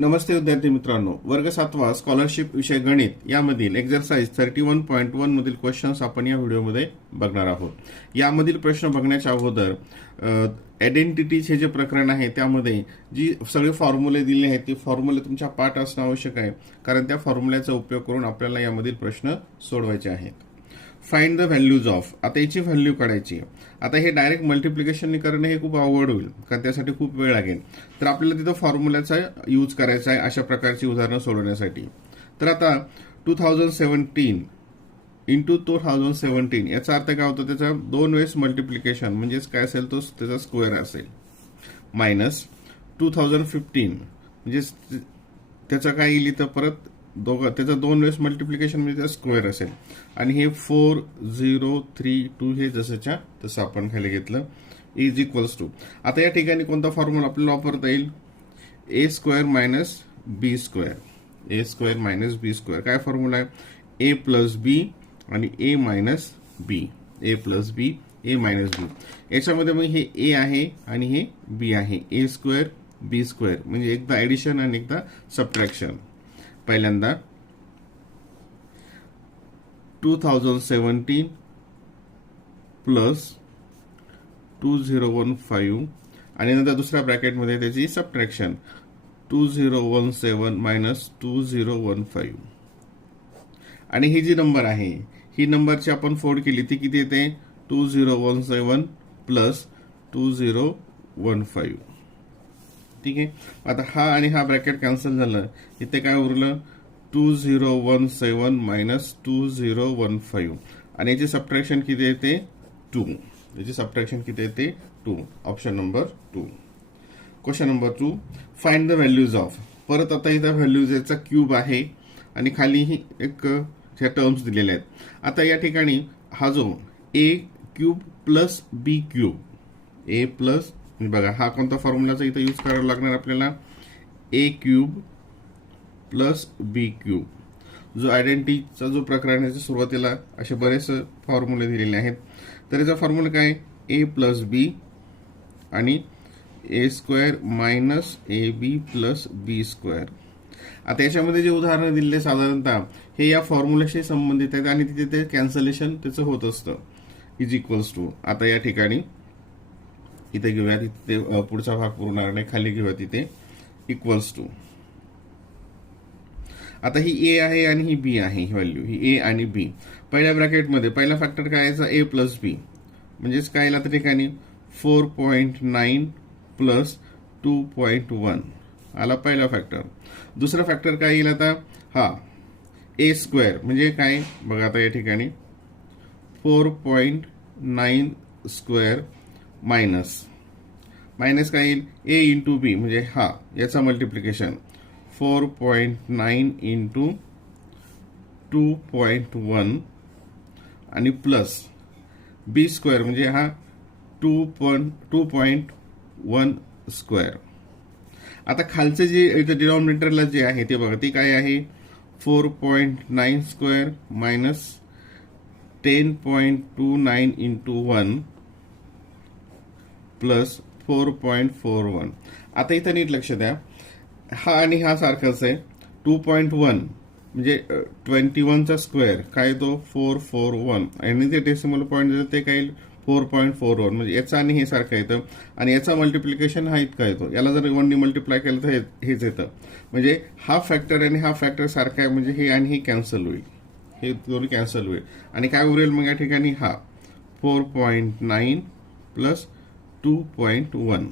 नमस्ते विद्यार्थी मित्रांनो, वर्ग 7वा स्कॉलरशिप विषय गणित यामधील एक्झरसाइज 31.1 मधील क्वेश्चन्स आपण या व्हिडिओमध्ये बघणार आहोत. यामधील प्रश्न बघण्याच्या अगोदर आयडेंटिटीज हे जे प्रकरण आहे त्यामध्ये जी सगळे फॉर्म्युले दिले आहेत ते फॉर्म्युले तुमच्या पाठ असणं आवश्यक आहे, कारण त्या फॉर्म्युल्याचा उपयोग करून आपल्याला यामधील प्रश्न सोडवायचे आहेत. फाइंड द व्हॅल्यूज ऑफ, आता याची व्हॅल्यू काढायची. आता हे डायरेक्ट मल्टिप्लिकेशन करणं हे खूप अवघड होईल, कारण त्यासाठी खूप वेळ लागेल. तर आपल्याला तिथं फॉर्म्युल्याचा यूज करायचा आहे अशा प्रकारची उदाहरणं सोडवण्यासाठी. तर आता 2017 इंटू 2017 याचा अर्थ काय होतो, त्याचा 2 वेळेस मल्टिप्लिकेशन म्हणजेच काय असेल तो त्याचा स्क्वेअर असेल, मायनस 2015 म्हणजेच त्याचा काय येईल इथं परत त्याचा 2 वेळेस मल्टिप्लिकेशन म्हणजे त्याचा स्क्वेअर असेल. आणि हे 4032 हे जसंच्या तसं आपण खाली घेतलं इज इक्वल्स टू. आता या ठिकाणी कोणता फॉर्म्युला आपल्याला वापरता येईल? ए स्क्वेअर मायनस बी स्क्वेअर. ए स्क्वेअर मायनस बी स्क्वेअर काय फॉर्म्युला आहे? ए प्लस बी आणि ए मायनस बी. ए प्लस बी ए मायनस बी. याच्यामध्ये मग हे ए आहे आणि हे बी आहे. ए स्क्वेअर बी स्क्वेअर म्हणजे एकदा ऍडिशन आणि एकदा सबट्रॅक्शन. पहिल्यांदा 2017 प्लस 2015 आणि नंतर दुसऱ्या ब्रॅकेटमध्ये त्याची सबट्रॅक्शन 2017 मायनस 2015. आणि ही जी नंबर आहे ही नंबरची आपण फोड केली ती किती येते? 2017 प्लस 2015. ठीक आहे. आता हा आणि हा ब्रॅकेट कॅन्सल झालं, इथे काय उरलं? 2017 मायनस 2015 आणि याची सबट्रॅक्शन किती येते? 2. याची सबट्रॅक्शन किती येते? 2. Option number 2. Question number 2, find the values of. परत आता इथं व्हॅल्यूज याचा क्यूब आहे आणि खाली ही एक ह्या टर्म्स दिलेल्या आहेत. आता या ठिकाणी हा जो ए क्यूब प्लस बी क्यूब, ए प्लस बघा हा कोणता फॉर्म्युलाचा इथं यूज करावा लागणार आपल्याला? ए क्यूब प्लस बी क्यूब. जो आयडेंटिटीचा जो प्रकरण आहे सुरुवातीला असे बरेच फॉर्म्युले दिलेले आहेत. तर याचा फॉर्म्युला काय? ए प्लस बी आणि A square minus A B plus B square. आता याच्यामध्ये जे उदाहरणं दिले साधारणतः हे या फॉर्म्युलाशी संबंधित आहेत आणि तिथे ते कॅन्सलेशन त्याचं होत असतं इज इक्वल्स टू. आता या ठिकाणी इथे घेऊया, तिथे पुढचा भाग पुरणार नाही, खाली घेऊया तिथे इक्वल्स टू. आता ही ए आहे आणि ही बी आहे. ही व्हॅल्यू ही ए आणि बी. पहिल्या ब्रॅकेटमध्ये पहिला फॅक्टर काय याचा? ए प्लस बी म्हणजेच काय येईल त्या ठिकाणी? 4.9 प्लस 2.1 आला पहिला फॅक्टर. दुसरा फॅक्टर काय येईल आता? हा ए स्क्वेअर म्हणजे काय बघा. आता या ठिकाणी 4.9 स्क्वेअर मायनस काय येईल? ए इंटू बी म्हणजे हा याचा मल्टिप्लिकेशन 4.9 इंटू 2.1 आणि प्लस बी स्क्वेअर म्हणजे हा 2.1 स्क्वेअर. आता खालचे जे इथं डिनॉमिनेटरला जे आहे ते बघा, ती काय आहे? 4.9 स्क्वेअर मायनस 10.29 इंटू 1 प्लस 4.41. आता इथं नीट लक्ष द्या, हा आणि हा सारखाच आहे. 2.1 म्हणजे 21चा स्क्वेअर काय तो? 441 आणि ते डेसिमल पॉईंट देतं ते काय? 4.41 म्हणजे याचा आणि हे सारखं येतं आणि याचा मल्टिप्लिकेशन हा इतका येतो. याला जर 1 मल्टिप्लाय केलं तर हेच येतं. म्हणजे हा फॅक्टर आणि हा फॅक्टर सारखा आहे म्हणजे हे आणि हे कॅन्सल होईल, हे दोन्ही कॅन्सल होईल आणि काय उरेल मग या ठिकाणी? हा 4.9 plus 2.1.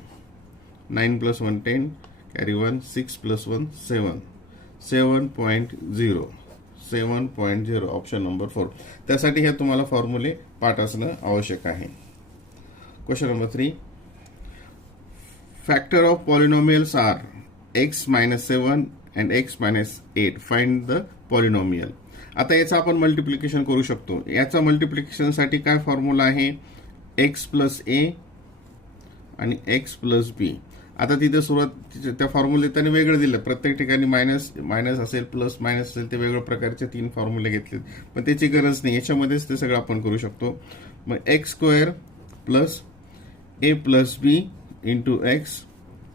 9 plus 1 10 carry 1 6 plus 1 7 7.0 7.0 option number 4. त्यासाठी हे तुम्हाला फॉर्म्युले पाठ असणं आवश्यक आहे. Question number 3, factor of polynomials are x minus 7 and x minus 8. Find the polynomial. आता याचं आपण मल्टिप्लिकेशन करू शकतो. याचा मल्टिप्लिकेशनसाठी काय फॉर्म्युला आहे? x प्लस ए आणि एक्स प्लस बी. आता तिथे सुरुवात त्या फॉर्म्युले त्यांनी वेगळं दिलं, प्रत्येक ठिकाणी मायनस असेल प्लस मायनस असेल, ते वेगळ्या प्रकारचे 3 फॉर्म्युले घेतलेत, पण त्याची गरज नाही, याच्यामध्येच ते सगळं आपण करू शकतो. मग एक्स स्क्वेअर प्लस ए प्लस बी इंटू एक्स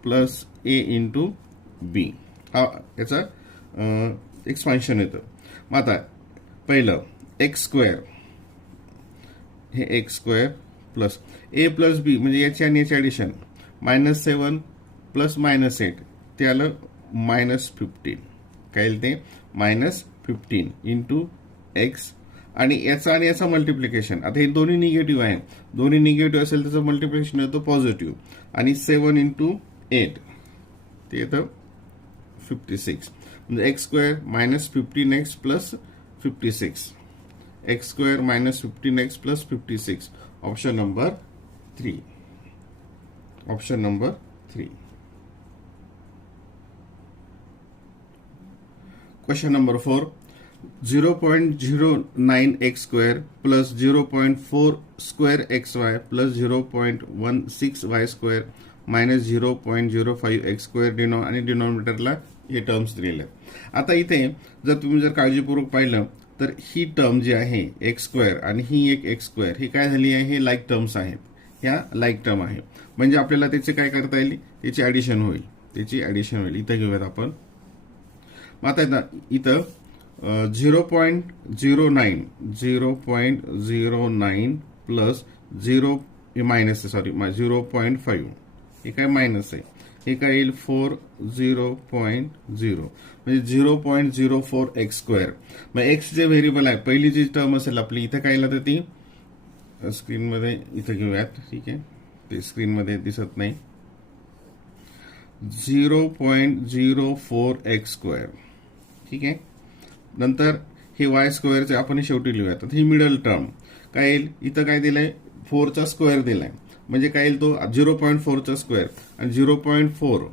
प्लस ए इंटू बी याचा एक्सपान्शन येतं. मग आता पहिलं एक्स स्क्वेअर, हे एक्स स्क्वेअर प्लस ए प्लस बी म्हणजे याची आणि याची ॲडिशन -7 प्लस -8 ते आलं -15. काय येईल ते -15 इंटू एक्स आणि याचा मल्टिप्लिकेशन. आता हे दोन्ही निगेटिव्ह आहे, दोन्ही निगेटिव्ह असेल त्याचं मल्टिप्लिकेशन येतं पॉझिटिव्ह आणि 7 इंटू 8 ते येतं 56. म्हणजे x square -15x plus 56, x square -15x plus 56. Option number 3. Option number 3. Question number 4. 0.09x square plus 0.4 square xy plus 0.16y square minus 0.05x square आणि डिनॉमिनेटरला हे टर्म्स दिलेले आहेत. आता इथे तुम्ही जर काळजीपूर्वक पाहिलं तर ही टर्म जी आहे एक्स स्क्वेअर आणि ही एक एक्स स्क्वेअर ही काय झाली आहे, हे लाईक टर्म्स आहेत, ह्या लाईक टर्म आहे. म्हणजे आपल्याला त्याचे काय करता येईल, त्याची ॲडिशन होईल, इथं घेऊयात आपण. मग आता इथं 0.09 प्लस 0.5 हे काय मायनस आहे, हे काय येईल 0.0 म्हणजे 0.04 एक्स स्क्वेअर. मग एक्स जे व्हेरिएबल आहे, पहिली जी टर्म असेल आपली इथं काय येईल, तर ती स्क्रीनमध्ये इथं घेऊयात. ठीक आहे, ते स्क्रीनमध्ये दिसत नाही. 0.04 एक्स स्क्वेअर. ठीक आहे, नंतर हे वाय स्क्वेअरचे आपण शेवटी लिहूयात. ही मिडल टर्म काय येईल, इथं काय दिलंय 4चा स्क्वेअर दिलाय, म्हणजे काय येईल तो 0.4चा स्क्वेअर आणि 0.4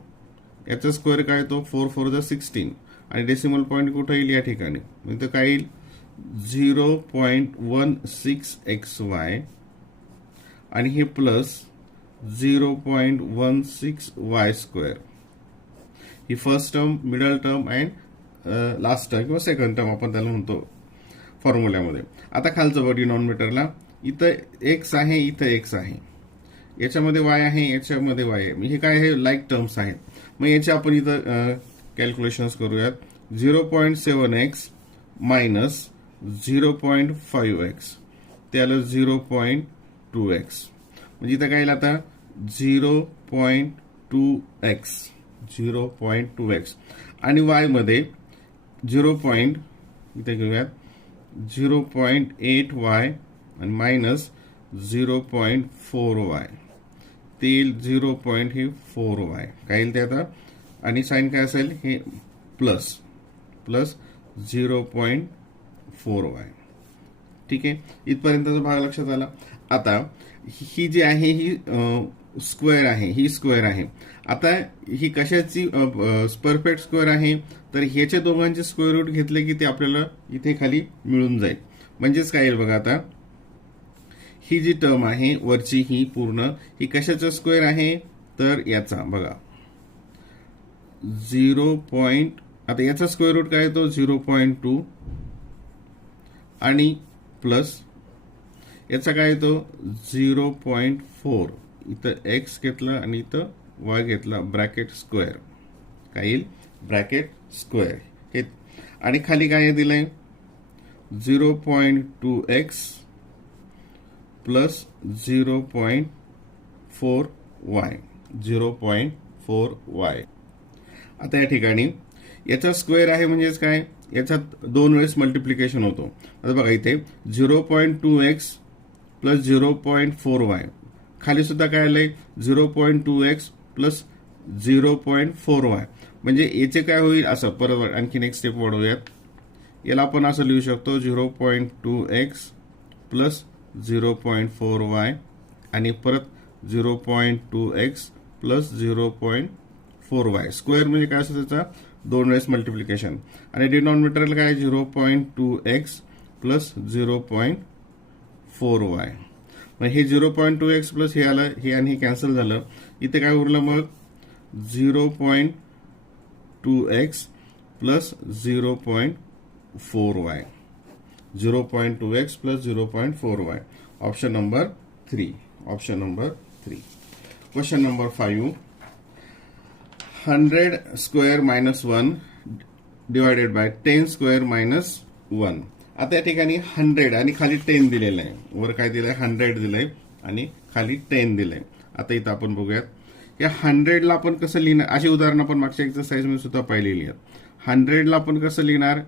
याचा स्क्वेअर काय येतो 4 4 16 आणि डेसिमल पॉईंट कुठं येईल या ठिकाणी, म्हणजे काय येईल 0.16xy आणि हे plus 0.16y square. He first term, middle term and last term किंवा सेकंड टर्म आपण त्याला म्हणतो फॉर्म्युल्यामध्ये. आता खालचं बघ डिनॉमिनेटरला इथं एक्स आहे, इथं एक्स आहे, याच्यामध्ये वाय आहे, याच्यामध्ये वाय आहे. हे काय आहे, लाईक टर्म्स आहेत. मग याचे आपण इथं कॅल्क्युलेशन्स करूयात. 0.7x मायनस 0.5x ते आलं 0.2x म्हणजे इथं काय येईल आता 0.2x आणि वाय मध्ये 0. इथे घेऊयात 0.8y आणि मायनस 0.4y ते येईल 0.4y काय येईल ते आता. आणि साइन काय असेल, हे प्लस 0.4y. ठीक आहे, इथपर्यंतचा भाग लक्षात आला. आता ही जी आहे ही स्क्वेअर आहे, ही स्क्वेअर आहे. आता ही कशाची परफेक्ट स्क्वेअर आहे, तर ह्याच्या दोघांचे स्क्वेअर रूट घेतले की ते आपल्याला इथे खाली मिळून जाईल. म्हणजेच काय येईल बघा, आता ही जी टर्म आहे वरची ही पूर्ण ही कशाचा स्क्वेअर आहे, तर याचा बघा 0. आता याचा स्क्वेअर रूट काय येतो 0.2 आणि प्लस याचा काय येतो 0.4. इथं एक्स घेतला आणि इथं वाय घेतला, ब्रॅकेट स्क्वेअर काय येईल ब्रॅकेट स्क्वेअर हे. आणि खाली काय दिलंय 0.2x प्लस 0.4y. आता या ठिकाणी याचा स्क्वेअर आहे म्हणजेच काय, याच्यात 2 वेळेस मल्टिप्लिकेशन होतो. आता बघा इथे 0.2x प्लस 0.4y खाली सुद्धा काय आलंय 0.2x प्लस 0.4y म्हणजे याचे काय होईल असं. परत आणखीन एक स्टेप वाढवूयात, याला आपण असं लिहू शकतो 0.2x प्लस 0.4y आणि परत 0.2x प्लस 0.4y स्क्वेअर म्हणजे काय असं त्याचा 2 वेळेस मल्टिप्लिकेशन. आणि डिनॉमिनेटरला काय 0.2x प्लस 0.4y. मग हे 0.2x प्लस हे आलं, हे आणि हे कॅन्सल झालं. इथे काय उरलं मग 0.2x plus 0.4y. 0.2x plus 0.4y. Option number 3. Option number 3. Question number 5. 100 square minus 1 divided by 10 square minus 1. आता या ठिकाणी 100 आणि खाली 10 दिलेलं आहे. वर काय दिलंय 100 दिलंय आणि खाली 10 दिलंय. आता इथं आपण बघूयात या 100 ला आपण कसं लिहिणार. अशी उदाहरणं आपण मागच्या एक्सरसाइज मध्ये सुद्धा पाहिलेली आहेत. 100 ला आपण कसं लिहिणार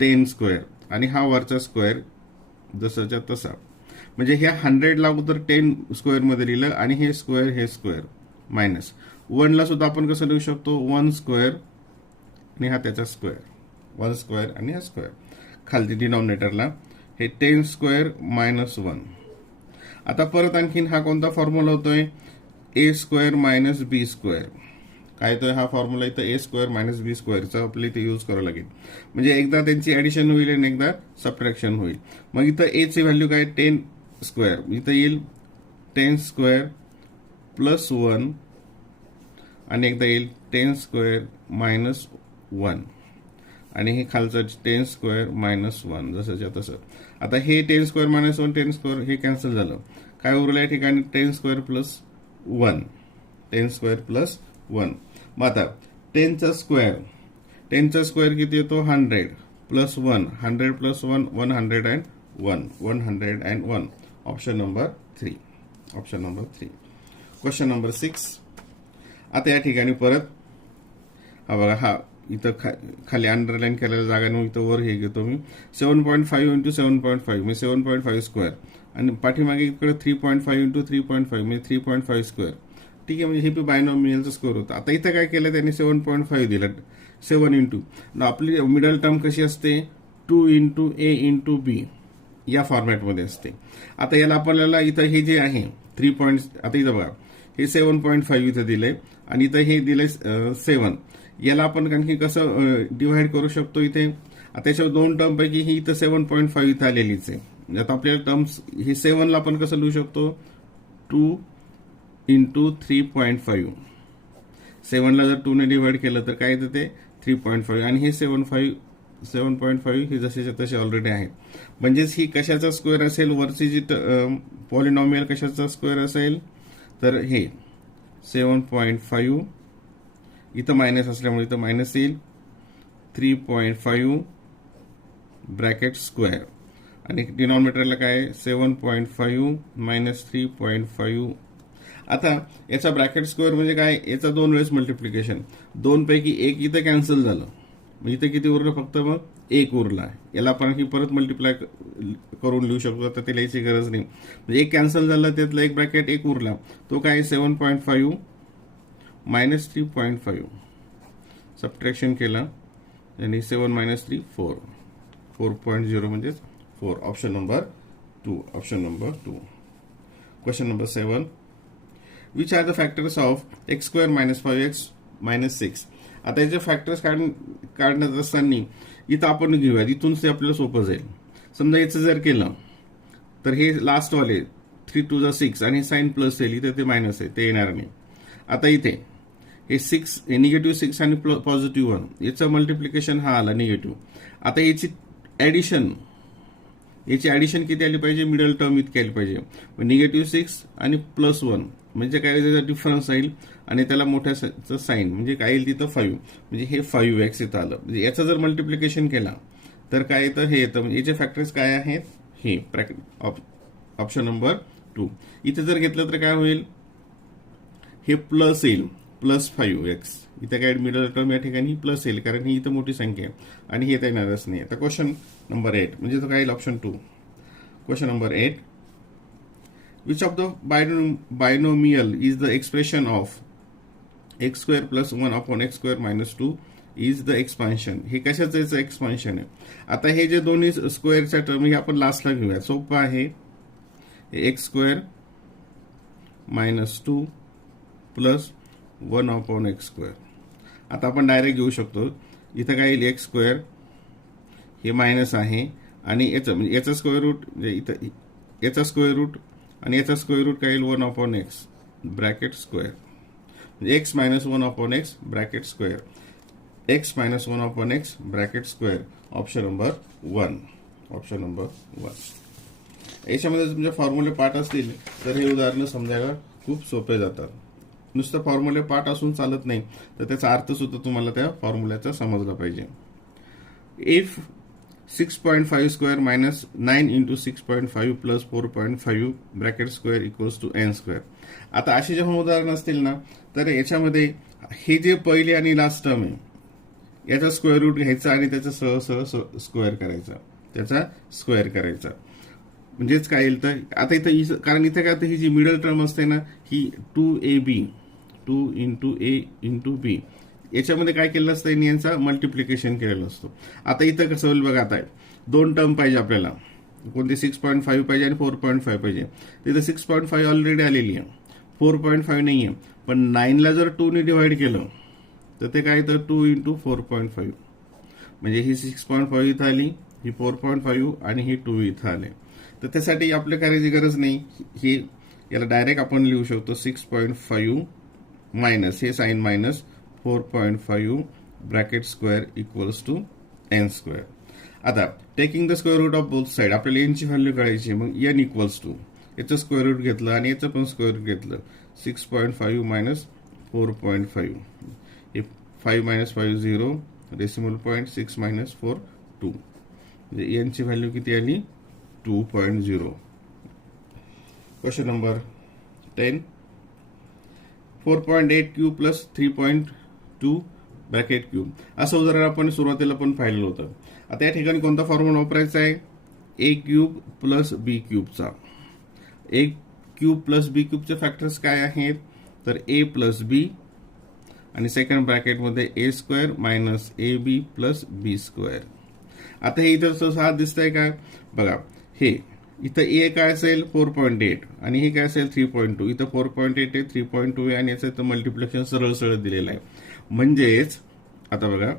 10 स्क्वेअर आणि हा वरचा स्क्वेअर जसंच्या तसा. म्हणजे ह्या 100 ला अगोदर 10 स्क्वेअर मध्ये लिहिलं आणि हे स्क्वेअर मायनस 1 ला सुद्धा आपण कसं लिहू शकतो 1 स्क्वेअर आणि हा त्याचा स्क्वेअर 1 स्क्वेअर आणि हा स्क्वेअर. खालती डिनॉमिनेटरला हे 10 स्क्वेअर मायनस 1. आता परत आणखीन हा कोणता फॉर्म्युला होतोय ए स्क्वेअर मायनस बी स्क्वेअर. काय येतोय हा फॉर्म्युला इथं ए स्क्वेअर मायनस बी स्क्वेअरचा आपल्याला इथे यूज करावं लागेल. म्हणजे एकदा त्यांची ऍडिशन होईल आणि एकदा सबट्रॅक्शन होईल. मग इथं ए ची व्हॅल्यू काय 10 स्क्वेअर. इथं येईल 10 स्क्वेअर प्लस 1 आणि एकदा येईल 10 स्क्वेअर मायनस 1 आणि हे खालचं 10 स्क्वेअर मायनस 1 जसंच्या तसं. आता हे 10 स्क्वेअर मायनस 1 10 स्क्वेअर हे कॅन्सल झालं. काय उरलं या ठिकाणी 10 स्क्वेअर प्लस 1 10 स्क्वेअर प्लस 1. मग आता 10 चा स्क्वेअर किती येतो 100 plus 1 100 plus 1 101. Option number 3. Question number 6. आता या ठिकाणी परत हा बघा हा इथं खाली अंडरलाईन केलेल्या जागा इथं वर हे घेतो मी 7.5 इंटू 7.5 म्हणजे 7.5 स्क्वेअर आणि पाठीमागे इकडे 3.5 इंटू 3.5 म्हणजे 3.5 स्क्वेअर. ठीक आहे. म्हणजे हे बायनॉमियलचा स्कोअर होता. आता इथं काय केलं त्यांनी 7.5 दिलं 7 इंटू. आपली मिडल टर्म कशी असते 2 इंटू ए इंटू बी या फॉर्मॅटमध्ये असते. आता याला आपल्याला इथं हे जे आहे 3 पॉईंट आता इथं बघा हे 7.5 इथं दिलंय आणि इथं हे दिलंय 7. याला आपण आणखी कसं डिव्हाइड करू शकतो इथे. आता त्याच्या दोन टर्म पैकी ही इथं 7.5 इथं आलेलीच आहे. आता आपल्याला टर्म्स हे 7 ला आपण कसं लिहू शकतो 2 इंटू 3.5. 7 ला जर 2 ने डिवाइड केलं तर काय येतं ते 3.5 आणि हे 7.5 हे जसेच्या तसे ऑलरेडी आहेत. म्हणजेच ही कशाचा स्क्वेअर असेल वरची जी पॉलिनॉमियल कशाचा स्क्वेअर असेल तर हे 7.5 इथं मायनस असल्यामुळे इथं मायनस येईल 3.5 ब्रॅकेट स्क्वेअर आणि डिनॉमिनेटरला काय 7.5 मायनस 3.5. आता याचा ब्रॅकेट स्क्वेअर म्हणजे काय याचा 2 वेळेस मल्टिप्लिकेशन 2 पैकी 1 इथं कॅन्सल झालं. मग इथं किती उरलं फक्त मग 1 उरला. याला आपण परत मल्टिप्लाय करून लिहू शकतो. आता ते लिहायची गरज नाही. म्हणजे 1 कॅन्सल झालं त्यातलं 1 ब्रॅकेट 1 उरला तो काय 7.5 मायनस 3.5 सबट्रॅक्शन केलं आणि 7 मायनस 3 4 4.0 म्हणजे 4. Option number 2. Question number 7. Which are the factors of x square minus 5x minus 6. आता याचे फॅक्टर्स काढण्यात असताना इथं आपण घेऊया इथून ते आपल्याला सोपं जाईल. समजा याचं जर केलं तर हे लास्टवाले 3 2 जा 6 आणि साइन प्लस येईल इथे ते मायनस आहे ते येणार नाही. आता इथे हे 6 हे निगेटिव्ह 6 आणि पॉझिटिव्ह 1 याचं मल्टिप्लिकेशन हा आला निगेटिव्ह. आता याची ऍडिशन किती आली पाहिजे मिडल टर्म इतकी आली पाहिजे. निगेटिव्ह 6 आणि प्लस 1 म्हणजे काय त्याचा डिफरन्स राहील आणि त्याला मोठ्याचं साईन म्हणजे काय येईल तिथं 5 म्हणजे हे 5x इथं आलं. म्हणजे याचं जर मल्टिप्लिकेशन केला तर काय येतं हे येतं. म्हणजे याचे फॅक्टर्स काय आहेत हे ऑप्शन नंबर 2. इथे जर घेतलं तर काय होईल हे प्लस येईल प्लस 5x. इथे काय मिडल टर्म या ठिकाणी प्लस येईल कारण ही इथं मोठी संख्या आहे आणि हे येणारच नाही. आता क्वेश्चन नंबर 8 म्हणजे तो काय येईल option 2. Question number 8. Which of the binomial is the expression of x square plus 1 upon x square minus 2 is the expansion. हे कशाचं एक्सपान्शन आहे. आता हे जे दोन्ही स्क्वेअरच्या टर्म हे आपण लास्टला घेऊया सोपं आहे. X square minus 2 plus 1 upon x square. आता आपण डायरेक्ट घेऊ शकतो. इथं काय येईल एक्स स्क्वेअर हे मायनस आहे आणि याचा स्क्वेअर रूट म्हणजे इथं याचा स्क्वेअर रूट आणि याचा स्क्वेअर रूट काय येईल 1 अपॉन एक्स ब्रॅकेट स्क्वेअर म्हणजे x minus 1 upon x bracket square x minus 1 upon x bracket square. Option number 1. याच्यामध्ये तुमचे फॉर्म्युले पाठ असतील तर हे उदाहरणं समजायला खूप सोपे जातात. नुसतं फॉर्म्युले पाठ असून चालत नाही, तर त्याचा अर्थ सुद्धा तुम्हाला त्या फॉर्म्युल्याचा समजला पाहिजे. If 6.5 square minus 9 into 6.5 plus 4.5 bracket square equals to n square. आता अशी जेव्हा उदाहरण असतील ना, तर याच्यामध्ये हे जे पहिले आणि लास्ट टर्म आहे याचा स्क्वेअर रूट घ्यायचा आणि त्याचा सरळ सरळ स्क्वेअर करायचा, त्याचा स्क्वेअर करायचा. म्हणजेच काय येईल तर आता इथं कारण इथं काय तर ही जी मिडल टर्म असते ना, ही 2ab 2 into a into b याच्यामध्ये काय केलं असतं, यांचा मल्टिप्लिकेशन केलेलं असतं. आता इथं कसं होईल बघा, आता 2 टर्म पाहिजे आपल्याला, कोणती 6.5 पाहिजे आणि 4.5 पाहिजे. तिथं 6.5 ऑलरेडी आलेली आहे, 4.5 नाही आहे. पण 9ला जर 2 ने डिवाइड केलं तर ते काय तर 2 इंटू 4.5 म्हणजे ही 6.5 इथं आली, ही 4.5 आणि ही 2 इथं आले. तर त्यासाठी आपल्या करायची गरज नाही, हे याला डायरेक्ट आपण लिहू शकतो 6.5 मायनस हे sine minus 4.5 bracket square equals to n square. आता taking the square root of both side आपल्याला n ची व्हॅल्यू काढायची, मग n इक्वल्स टू याचं स्क्वेअर रूट घेतलं आणि याचं पण स्क्वेअर रूट घेतलं, 6.5 मायनस 4.5 हे 5 मायनस 5 0 डेसिमल पॉईंट 6 मायनस 4 2 म्हणजे n ची व्हॅल्यू किती आली 2.0. Question number 10. 4.8 cube plus 3.2 bracket cube असं उदाहरण आपण सुरुवातीला पण पाहिलं होतं. आता या ठिकाणी कोणता फॉर्म्युला वापरायचा आहे, ए क्यूब प्लस बी क्यूबचा. ए क्यूब प्लस बी क्यूबचे फॅक्टर्स काय आहेत तर ए प्लस बी आणि सेकंड ब्रॅकेटमध्ये A square minus A B plus B square. आता हे इथं सहज दिसतंय काय बघा, हे इथं ए काय असेल 4.8 आणि हे काय असेल 3.2. इथं 4.8 आहे, 3.2 आहे आणि याचं इथं मल्टिप्लिकेशन सरळ सरळ दिलेलं आहे. म्हणजेच आता बघा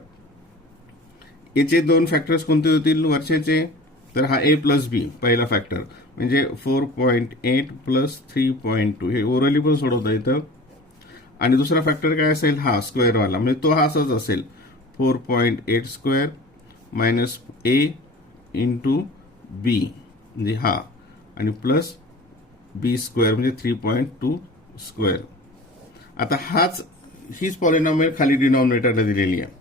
याचे 2 फॅक्टर्स कोणते होतील वर्षाचे, तर हा ए प्लस बी पहिला फॅक्टर म्हणजे 4.8 प्लस 3.2 हे ओरली पण सोडवता इथं. आणि दुसरा फॅक्टर काय असेल हा स्क्वेअरवाला, म्हणजे तो हा असाच असेल 4.8 स्क्वेअर मायनस ए इंटू बी म्हणजे हा आणि प्लस बी स्क्वेअर म्हणजे 3.2 स्क्वेअर. आता हीच पॉलिनॉमियल खाली डिनॉमिनेटरला दिलेली आहे,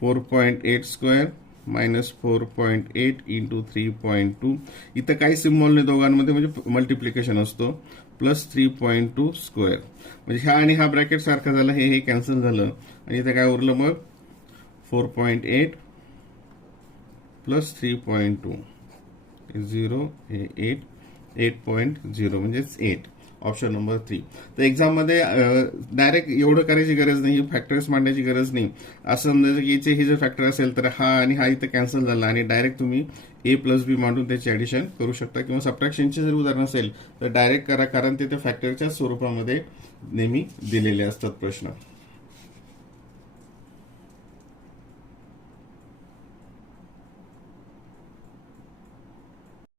4.8 स्क्वेअर मायनस 4.8 इंटू 3.2. इथं काही सिम्बॉल नाही दोघांमध्ये म्हणजे मल्टिप्लिकेशन असतो, प्लस 3.2 स्क्वेअर म्हणजे हा आणि हा ब्रॅकेट सारखा झाला, हे कॅन्सल झालं आणि इथं काय उरलं मग 4.8 प्लस 3.2 0 हे 8.0 म्हणजेच 8. Option number 3. तर एक्झाममध्ये डायरेक्ट एवढं करायची गरज नाही, फॅक्टर्स मांडण्याची गरज नाही. असं समजायचं की इथे हे जर फॅक्टर असेल तर हा आणि हा इथं कॅन्सल झाला आणि डायरेक्ट तुम्ही ए प्लस बी मांडून त्याची ऍडिशन करू शकता, किंवा सबट्रॅक्शनचे जर उदाहरण असेल तर डायरेक्ट करा, कारण ते त्या फॅक्टरच्या स्वरूपामध्ये नेहमी दिलेले असतात प्रश्न.